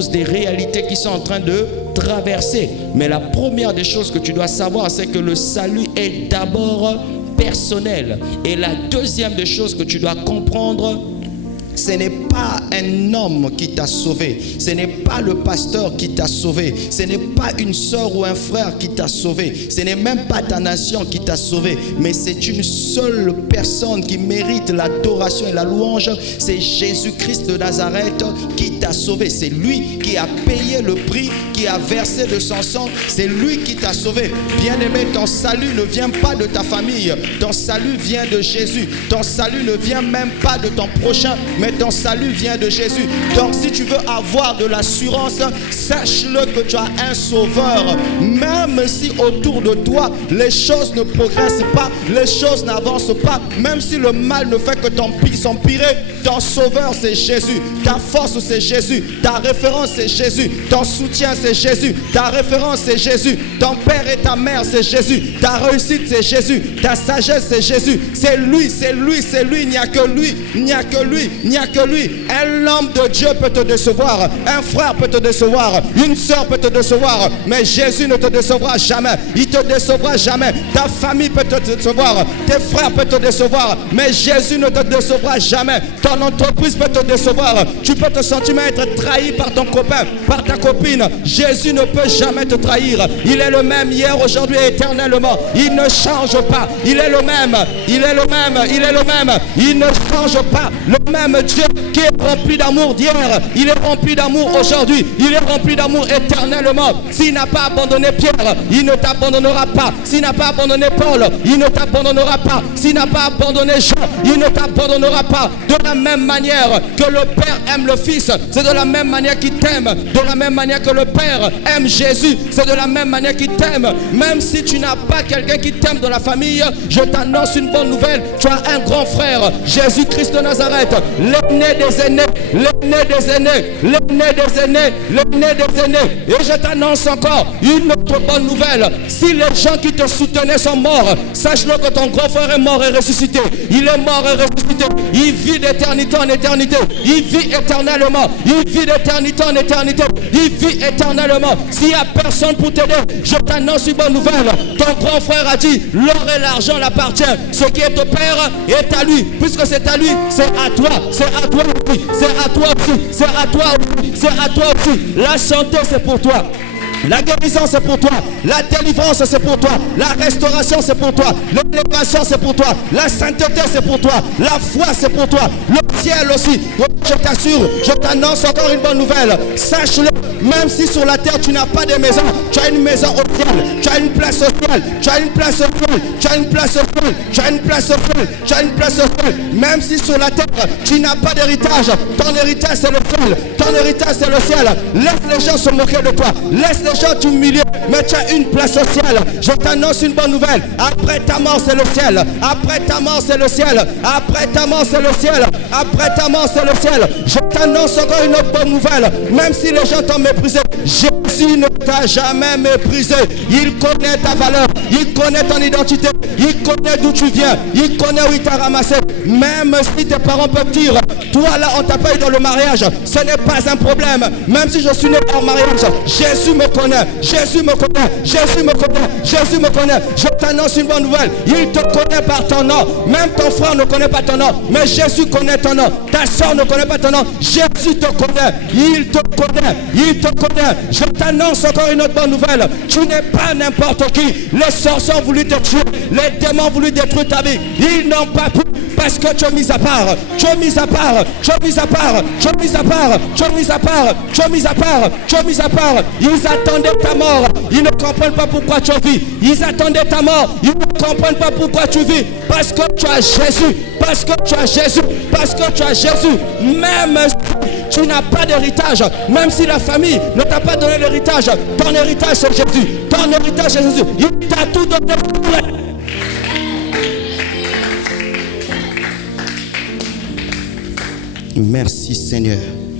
cause des réalités qui sont en train de traverser. Mais la première des choses que tu dois savoir, c'est que le salut est d'abord personnel. Et la deuxième des choses que tu dois comprendre, ce n'est pas un homme qui t'a sauvé. Ce n'est pas le pasteur qui t'a sauvé. Ce n'est pas une soeur ou un frère qui t'a sauvé. Ce n'est même pas ta nation qui t'a sauvé. Mais c'est une seule personne qui mérite l'adoration et la louange. C'est Jésus-Christ de Nazareth qui t'a sauvé. C'est lui qui a payé le prix, qui a versé de son sang. C'est lui qui t'a sauvé. Bien-aimé, ton salut ne vient pas de ta famille. Ton salut vient de Jésus. Ton salut ne vient même pas de ton prochain, mais ton salut vient de Jésus. Donc si tu veux avoir de l'assurance, sache-le que tu as un sauveur. Même si autour de toi les choses ne progressent pas, les choses n'avancent pas, même si le mal ne fait que s'empirer, ton sauveur c'est Jésus. Ta force c'est Jésus. Ta référence c'est Jésus. Ton soutien c'est Jésus. Ta référence c'est Jésus. Ton père et ta mère c'est Jésus. Ta réussite c'est Jésus. Ta sagesse c'est Jésus. C'est lui, c'est lui, c'est lui. Il n'y a que lui. Il n'y a que lui. Il n'y a que lui. Un homme de Dieu peut te décevoir. Un frère peut te décevoir. Une soeur peut te décevoir. Mais Jésus ne te décevra jamais. Il te décevra jamais. Ta famille peut te décevoir. Tes frères peuvent te décevoir. Mais Jésus ne te décevra jamais. Ton entreprise peut te décevoir. Tu peux te sentir être trahi par ton copain, par ta copine. Jésus ne peut jamais te trahir. Il est le même hier, aujourd'hui et éternellement. Il ne change pas. Il est le même. Il est le même. Il est le même. Il ne change pas. Le même Dieu qui est rempli d'amour d'hier, il est rempli d'amour aujourd'hui, il est rempli d'amour éternellement. S'il n'a pas abandonné Pierre, il ne t'abandonnera pas. S'il n'a pas abandonné Paul, il ne t'abandonnera pas. S'il n'a pas abandonné Jean, il ne t'abandonnera pas. De la même manière que le Père aime le Fils, c'est de la même manière qu'il t'aime. De la même manière que le Père aime Jésus, c'est de la même manière qu'il t'aime. Même si tu n'as pas quelqu'un qui t'aime dans la famille, je t'annonce une bonne nouvelle. Tu as un grand frère, Jésus-Christ de Nazareth, l'aîné des aînés, l'aîné des aînés, l'aîné des aînés, l'aîné des aînés. Et je t'annonce encore une autre bonne nouvelle. Si les gens qui te soutenaient sont morts, sache-le que ton grand frère est mort et ressuscité. Il est mort et ressuscité. Il vit d'éternité en éternité. Il vit éternellement. Il vit d'éternité en éternité. Il vit éternellement. S'il n'y a personne pour t'aider, je t'annonce une bonne nouvelle. Ton grand frère a dit, l'or et l'argent l'appartient. Ce qui est au Père est à lui. Puisque c'est à lui, c'est à toi. C'est à toi aussi. C'est à toi aussi. C'est à toi aussi. C'est à toi aussi. La santé, c'est pour toi. La guérison c'est pour toi, la délivrance c'est pour toi, la restauration c'est pour toi, l'élévation c'est pour toi, la sainteté c'est pour toi, la foi c'est pour toi, le ciel aussi. Je t'assure, je t'annonce encore une bonne nouvelle. Sache-le, même si sur la terre tu n'as pas de maison, tu as une maison au ciel, tu as une place au ciel, tu as une place au ciel, tu as une place au ciel, tu as une place au ciel, tu as une place au ciel. Même si sur la terre tu n'as pas d'héritage, ton héritage c'est le ciel, ton héritage c'est le ciel. Laisse les gens se moquer de toi, laisse les gens t'humilier, mais tu as une place au ciel. Je t'annonce une bonne nouvelle. Après ta mort c'est le ciel, après ta mort c'est le ciel, après ta mort c'est le ciel, après ta mort c'est le ciel. Je t'annonce encore une autre bonne nouvelle. Même si les gens t'ont méprisé, Jésus ne t'a jamais méprisé. Il connaît ta valeur, il connaît ton identité, il connaît d'où tu viens, il connaît où il t'a ramassé. Même si tes parents peuvent dire, toi là on t'a pas eu dans le mariage, ce n'est pas un problème. Même si je suis né hors mariage, Jésus me connaît, Jésus me connaît, Jésus me connaît, Jésus me connaît. Je t'annonce une bonne nouvelle. Il te connaît par ton nom. Même ton frère ne connaît pas ton nom, mais Jésus connaît ton nom. Ta soeur ne connaît pas ton nom, Jésus te connaît. Il te connaît, il te connaît. Je t'annonce encore une autre bonne nouvelle. Tu n'es pas n'importe qui. Les sorciers ont voulu te tuer, les démons ont voulu détruire ta vie. Ils n'ont pas pu, parce que tu es mis à part. Tu es mis à part, tu es mis à part, tu es mis à part, tu es mis à part, tu es mis à part, tu es mis à part. Ils attendaient ta mort. Ils ne comprennent pas pourquoi tu vis. Ils attendaient ta mort. Ils ne comprennent pas pourquoi tu vis. Parce que tu as Jésus. Parce que tu as Jésus. Parce que tu as Jésus. Même si tu n'as pas d'héritage, même si la famille ne t'a pas donné l'héritage, ton héritage c'est Jésus. Ton héritage c'est Jésus. Il t'a tout donné. Merci Seigneur.